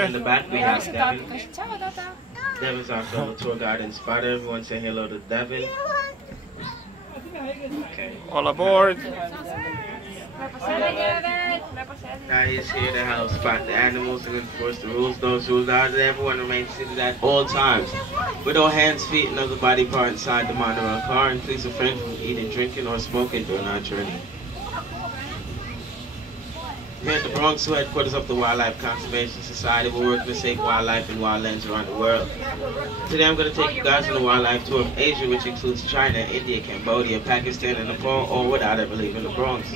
In the back we have Devin. Devin's our fellow tour guide and spotter. Everyone say hello to Devin. Okay. All aboard. Now he's here to help spot the animals and enforce the rules. Those rules are that everyone remains seated at all times, with all hands, feet, and other body part inside the monorail car, and please refrain from eating, drinking, or smoking during our journey. Here at the Bronx, headquarters of the Wildlife Conservation Society, we're working to save wildlife and wildlands around the world. Today I'm going to take you guys on a wildlife tour of Asia, which includes China, India, Cambodia, Pakistan, and Nepal, all without ever leaving the Bronx.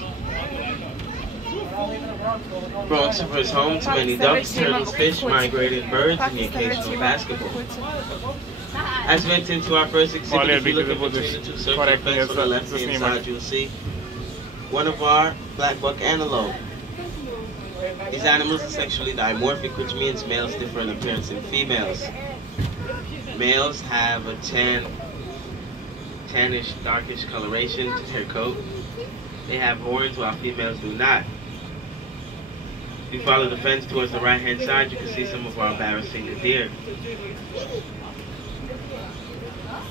Bronx is home to many ducks, turtles, fish, migrating birds, and the occasional basketball. As we enter into our first exhibit, if you look at between the two circle effects on the left-hand side, you'll see one of our black buck antelope. These animals are sexually dimorphic, which means males differ in appearance than females. Males have a tannish, darkish coloration to their coat. They have horns while females do not. If you follow the fence towards the right-hand side, you can see some of our barrasinga deer.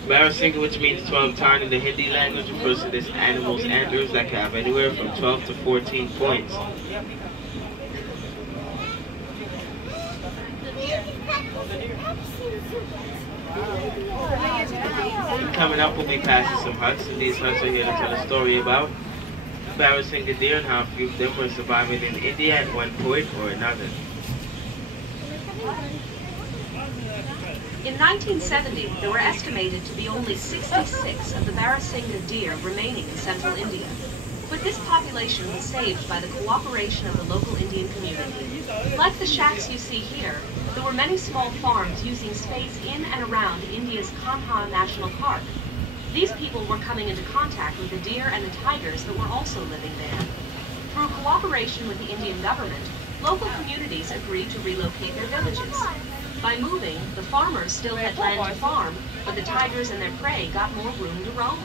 Barrasinga, which means 12 tongue in the Hindi language, refers to this animal's antlers that can have anywhere from 12 to 14 points. And coming up, we'll be passing some huts, and these huts are here to tell a story about barrasinga deer and how a few of them were surviving in India at one point or another. In 1970, there were estimated to be only 66 of the barrasinga deer remaining in central India. But this population was saved by the cooperation of the local Indian community. Like the shacks you see here, there were many small farms using space in and around India's Kanha National Park. These people were coming into contact with the deer and the tigers that were also living there. Through cooperation with the Indian government, local communities agreed to relocate their villages. By moving, the farmers still had land to farm, but the tigers and their prey got more room to roam.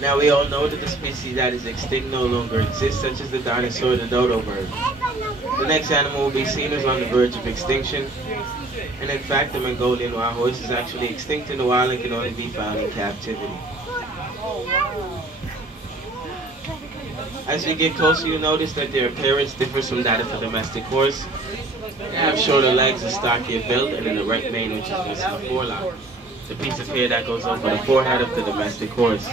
Now we all know that the species that is extinct no longer exists, such as the dinosaur and the dodo bird. The next animal will be seen is on the verge of extinction, and in fact the Mongolian wild horse is actually extinct in the wild and can only be found in captivity. As you get closer, you'll notice that their appearance differs from that of a domestic horse. They have shorter legs, a stockier build, and an erect mane which is missing a forelock. The piece of hair that goes over the forehead of the domestic horse.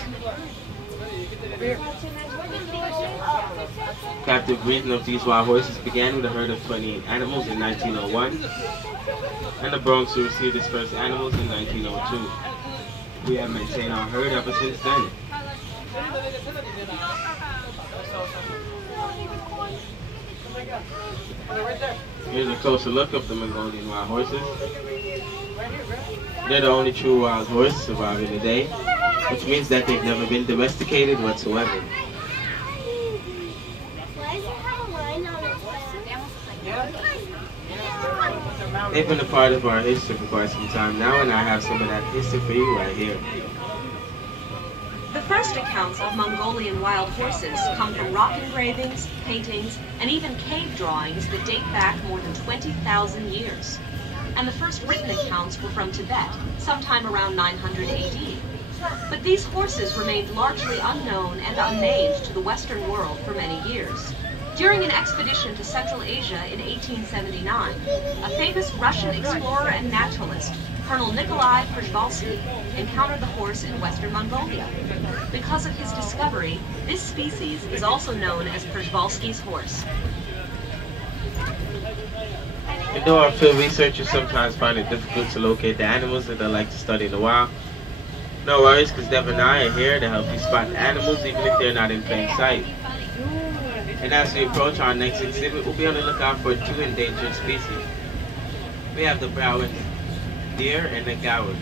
Captive breeding of these wild horses began with a herd of 28 animals in 1901, and the Bronx received its first animals in 1902. We have maintained our herd ever since then. Here's a closer look of the Mongolian wild horses. They're the only true wild horse surviving today, which means that they've never been domesticated whatsoever. They've been a part of our history for quite some time now, and I have some of that history for you right here. The first accounts of Mongolian wild horses come from rock engravings, paintings, and even cave drawings that date back more than 20,000 years. And the first written accounts were from Tibet, sometime around 900 AD. But these horses remained largely unknown and unnamed to the Western world for many years. During an expedition to Central Asia in 1879, a famous Russian explorer and naturalist, Colonel Nikolai Przhevalsky, encountered the horse in western Mongolia. Because of his discovery, this species is also known as Przhevalsky's horse. You know, our field researchers sometimes find it difficult to locate the animals that they like to study in the wild. No worries, because Dev and I are here to help you spot the animals even if they're not in plain sight. And as we approach our next exhibit, we'll be on the lookout for two endangered species. We have the brown deer and the goward.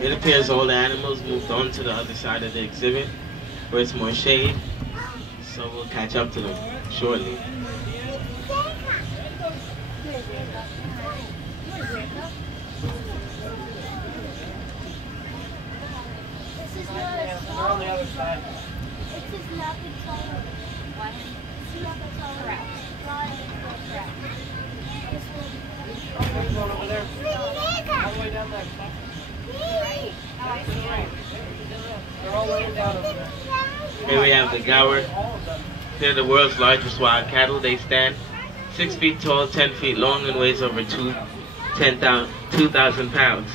It appears all the animals moved on to the other side of the exhibit. where it's more shade. So we'll catch up to them shortly. They're on the other side. It is not controllable. What? It's not controllable. Correct. There's one over there. All the way down there. Right. They're all laying down over there. Here we have the Gower. They're the world's largest wild cattle. They stand 6 feet tall, 10 feet long, and weighs over 2,000 pounds.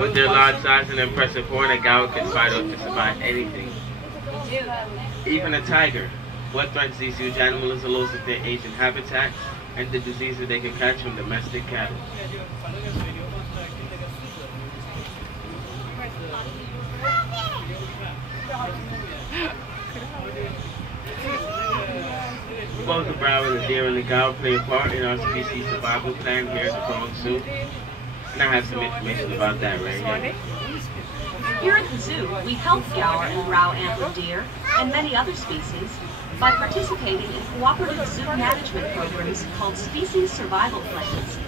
With their large size and impressive horn, a Gower can fight off just about anything. Even a tiger. What threatens these huge animals is the loss of their Asian habitats and the diseases they can catch from domestic cattle. Both the brow and the deer and the Gower play a part in our species survival plan here at the Bronx Zoo. And I have some information about that right here. Here at the zoo, we help Gower and brow-antlered deer and many other species by participating in cooperative zoo management programs called species survival plans.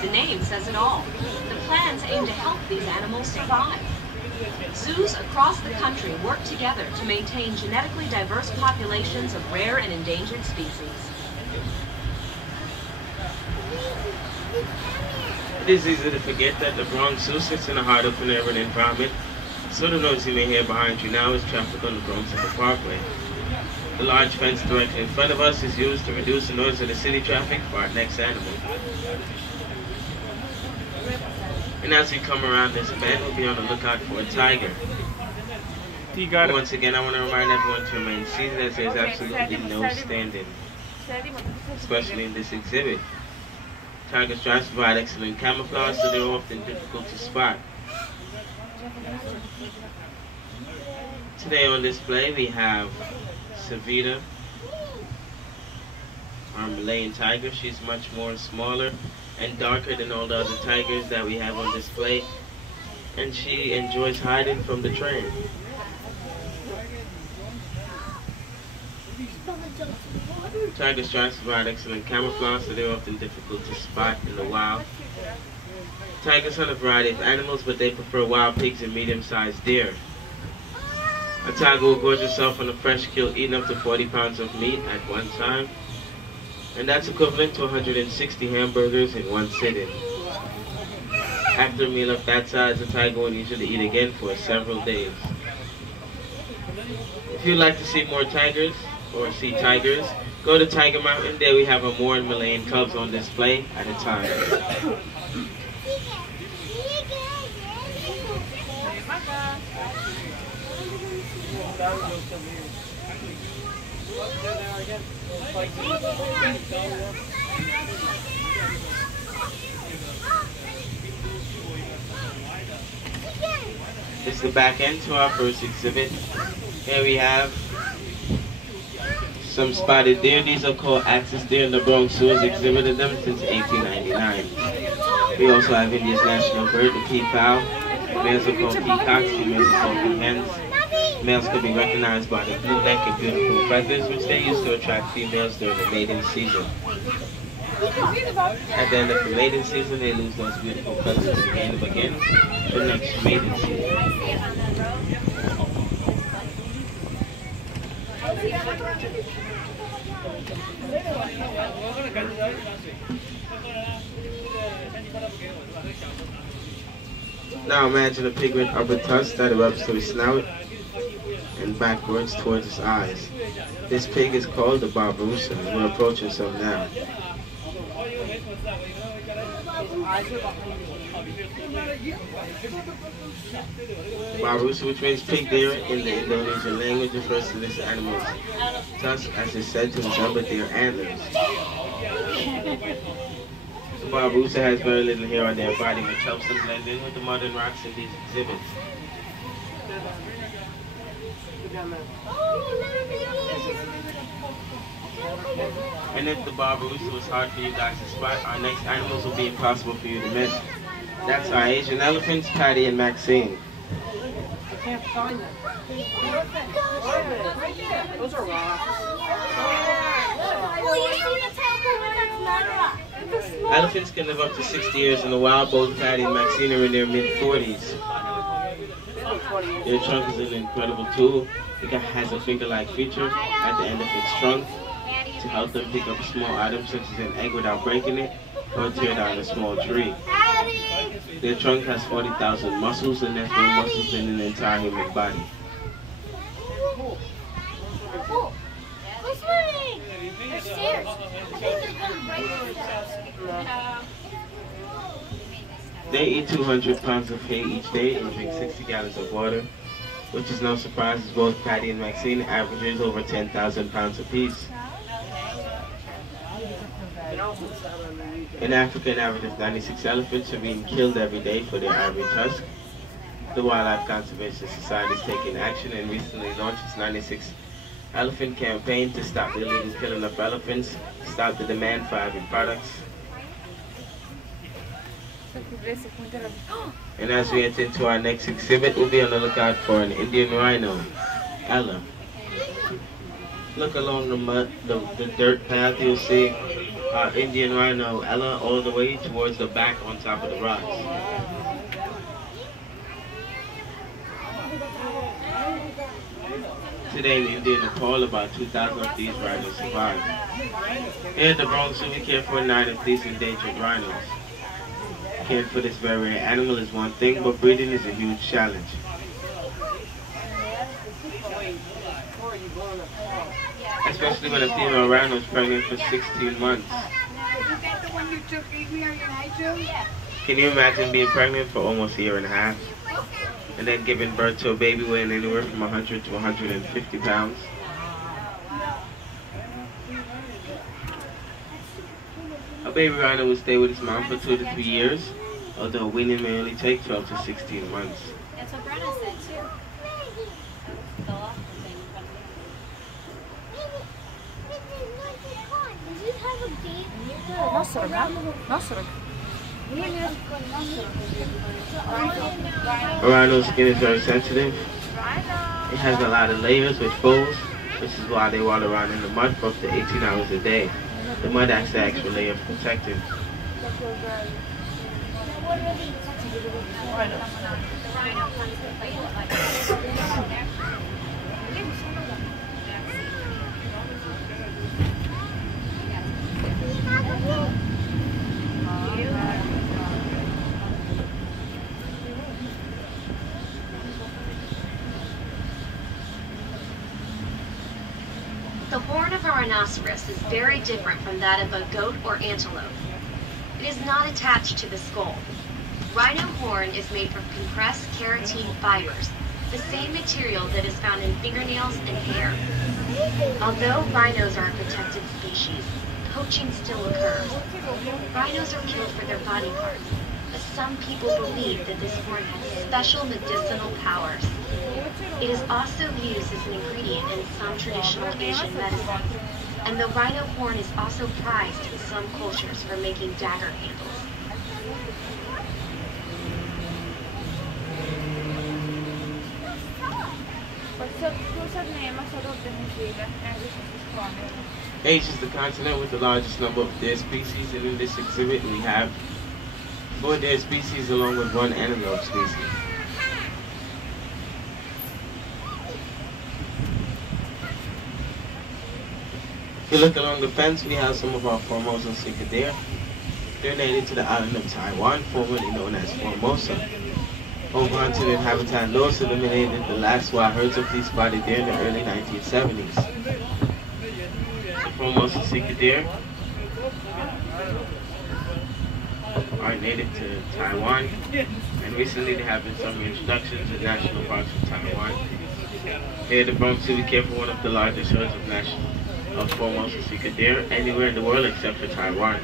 The name says it all. The plans aim to help these animals survive. Zoos across the country work together to maintain genetically diverse populations of rare and endangered species. It is easy to forget that the Bronx Zoo sits in the heart of an urban environment, so the noise you may hear behind you now is traffic on the Bronx Center Parkway. The large fence directly in front of us is used to reduce the noise of the city traffic for our next animal. And as we come around this bend, we'll be on the lookout for a tiger. Once again, I want to remind everyone to remain seated as there's absolutely no standing, especially in this exhibit. Tiger stripes provide excellent camouflage, so they're often difficult to spot. Today on display we have Savita, our Malayan tiger. She's much more smaller and darker than all the other tigers that we have on display, and she enjoys hiding from the train. Tiger stripes provide excellent camouflage, so they're often difficult to spot in the wild. Tigers hunt a variety of animals, but they prefer wild pigs and medium-sized deer. A tiger will gorge herself on a fresh kill, eating up to 40 pounds of meat at one time, and that's equivalent to 160 hamburgers in one sitting. After a meal of that size, the tiger will usually eat again for several days. If you'd like to see more tigers, or see tigers, go to Tiger Mountain. There we have a Moor and Malayan cubs on display at a time. This is the back end to our first exhibit. Here we have some spotted deer. These are called axis deer, and the Bronx Zoo has exhibited them since 1899. We also have India's national bird, the peafowl. Males are called peacocks, females are called peahens. Males can be recognized by the blue neck and beautiful feathers, which they use to attract females during the mating season. At the end of the mating season, they lose those beautiful feathers and gain them again for the next mating season. Now imagine a pig with upper tusk that erupts to his snout and backwards towards his eyes. This pig is called the Barbarossa, and we're approaching some now. Barbarossa, which means pig deer in the Indonesian language, refers to this animal's tusk as is said to resemble deer antlers. The Barbarossa has very little hair on their body, which helps them blend in with the mud and rocks in these exhibits. And if the Barbarossa was hard for you guys to spot, our next animals will be impossible for you to miss. That's our Asian elephants, Patty and Maxine. can't find them. Those are rocks. Elephants can live up to 60 years in the wild. Both Patty and Maxine are in their mid-40s. Their trunk is an incredible tool. It has a finger-like feature at the end of its trunk to help them pick up small items such as an egg without breaking it or tear down a small tree. Their trunk has 40,000 muscles, and there's more muscles than an entire human body. They eat 200 pounds of hay each day and drink 60 gallons of water, which is no surprise as both Patty and Maxine averages over 10,000 pounds apiece. In Africa, an average of 96 elephants are being killed every day for their ivory tusk. The Wildlife Conservation Society is taking action and recently launched its 96 Elephant campaign to stop the illegal killing of elephants, stop the demand for ivory products. And as we enter into our next exhibit, we'll be on the lookout for an Indian rhino, Ella. Look along the mud, the dirt path, you'll see our Indian rhino, Ella, all the way towards the back on top of the rocks. Today in India and Nepal, about 2,000 of these rhinos survive. Here at the Bronx, we care for 9 of these endangered rhinos. Caring for this very rare animal is one thing, but breeding is a huge challenge. Especially when a female rhino is pregnant for 16 months. Can you imagine being pregnant for almost a year and a half? And then giving birth to a baby weighing anywhere from 100 to 150 pounds? A baby rhino will stay with its mom for 2 to 3 years, although weaning may only take 12 to 16 months. That's what Brenna said too. A rhino's skin is very sensitive. It has a lot of layers with folds, which is why they walk around in the mud for up to 18 hours a day. The mud acts as an extra layer of protection. The horn of a rhinoceros is very different from that of a goat or antelope. It is not attached to the skull. Rhino horn is made from compressed keratin fibers, the same material that is found in fingernails and hair. Although rhinos are a protected species, poaching still occurs. Rhinos are killed for their body parts, but some people believe that this horn has special medicinal powers. It is also used as an ingredient in some traditional Asian medicines, and the rhino horn is also prized in some cultures for making dagger handles. Asia is the continent with the largest number of deer species, and in this exhibit we have 4 deer species along with 1 antelope species. If you look along the fence, we have some of our Formosan Sika deer. They're native to the island of Taiwan, formerly known as Formosa. Home hunted and habitat laws eliminated the last wild herds of these spotted deer in the early 1970s. The Formosa Sika deer are native to Taiwan, and recently there have been some introductions in national parks of Taiwan. Here at the Bronx, we care for one of the largest herds of Formosa Sika deer anywhere in the world except for Taiwan.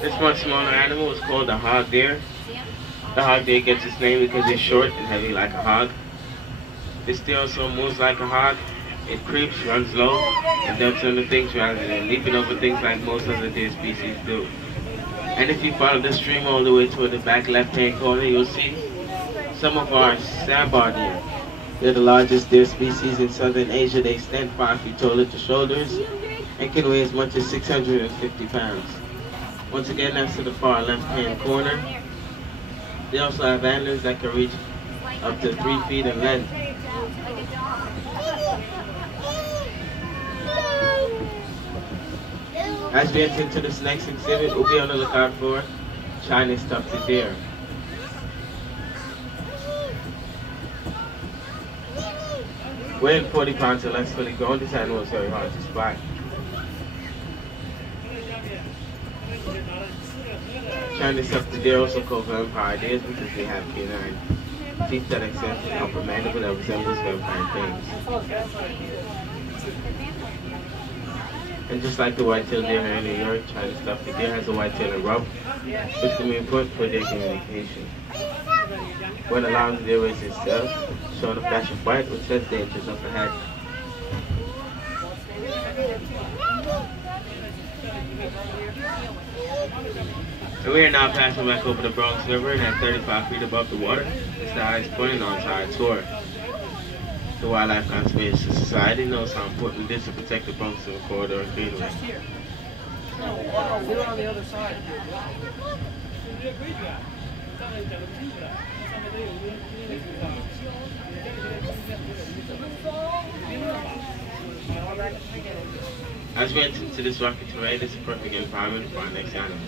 This much smaller animal is called a hog deer. The hog deer gets its name because it's short and heavy like a hog. It still also moves like a hawk. It creeps, runs low, and dumps under things rather than leaping over things like most other deer species do. And if you follow the stream all the way toward the back left-hand corner, you'll see some of our sandbar deer. They're the largest deer species in southern Asia. They stand 5 feet tall at the shoulders and can weigh as much as 650 pounds. Once again, that's to the far left-hand corner. They also have antlers that can reach up to 3 feet in length. As we enter into this next exhibit, we'll be on the lookout for Chinese tufted deer. Weighing 40 pounds or less fully grown, this animal is very hard to spot. Chinese tufted deer also called vampire deer because they have canine teeth that extend to the upper mandible that resembles vampire fangs. And just like the white-tailed deer here in New York, Chinese tufted deer has a white tail and rump, which can be important for their communication. When allowing the deer raise itself, showing a flash of white, which says dangers up ahead. And we are now passing back over the Bronx River, and at 35 feet above the water, it's the highest point in our entire tour. The Wildlife Conservation Society knows how important it is to protect the Bronx River corridor and greenway. We're on the other side. As we enter into this rocky terrain, it's a perfect environment for our next animal.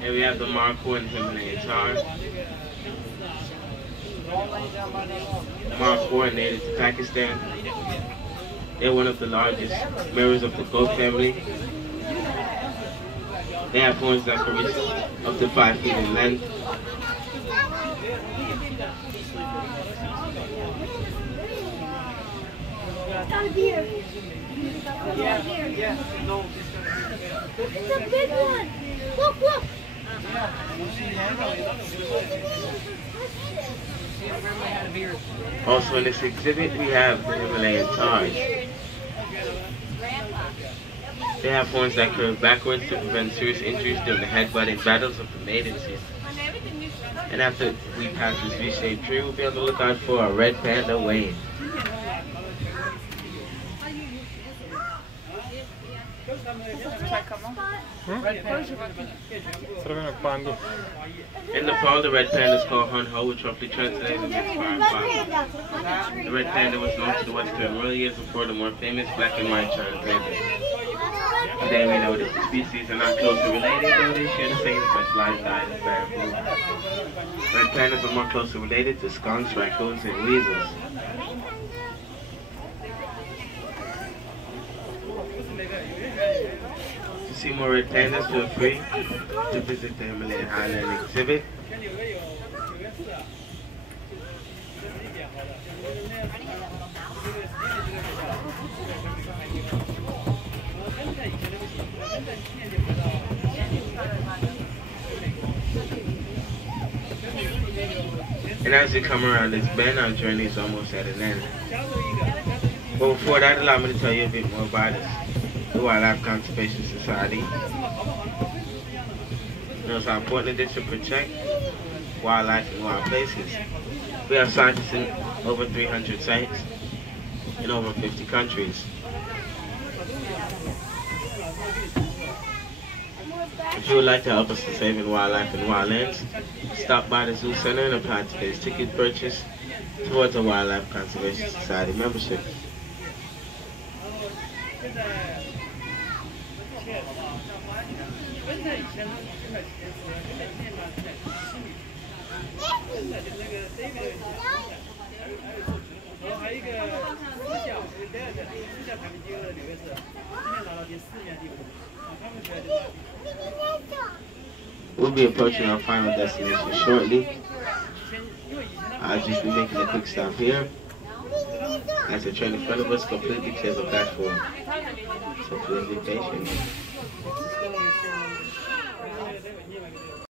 Here we have the Markhor and Himalayan tar. Markhor are native to Pakistan. They're one of the largest members of the goat family. They have horns that can reach up to 5 feet in length. Yeah, no. It's a big one. Look. Also in this exhibit, we have the Himalayan tars. They have horns that curve backwards to prevent serious injuries during the headbutting battles of the mating season. And after we pass this V-shaped tree, we'll be on the lookout for a red panda weighing. In Nepal, the red panda is called Hun Ho, which roughly translates to fire panda. The red panda was known to the Western world years before the more famous black and white China panda. Today we know that the species are not closely related, though they share the same specialized diet as bamboo. Red pandas are more closely related to skunks, raccoons, and weasels. To see more red pandas, feel free to visit the Himalayan Highland exhibit. And as we come around this bend, our journey is almost at an end. But before that, allow me to tell you a bit more about us. The Wildlife Conservation Society knows how important it is to protect wildlife in wild places. We have scientists in over 300 sites in over 50 countries. If you would like to help us in saving wildlife in wildlands, stop by the Zoo Center and apply today's ticket purchase towards a Wildlife Conservation Society membership. We'll be approaching our final destination shortly. I'll just be making a quick stop here as the train in front of us completely clears the platform. So please be patient.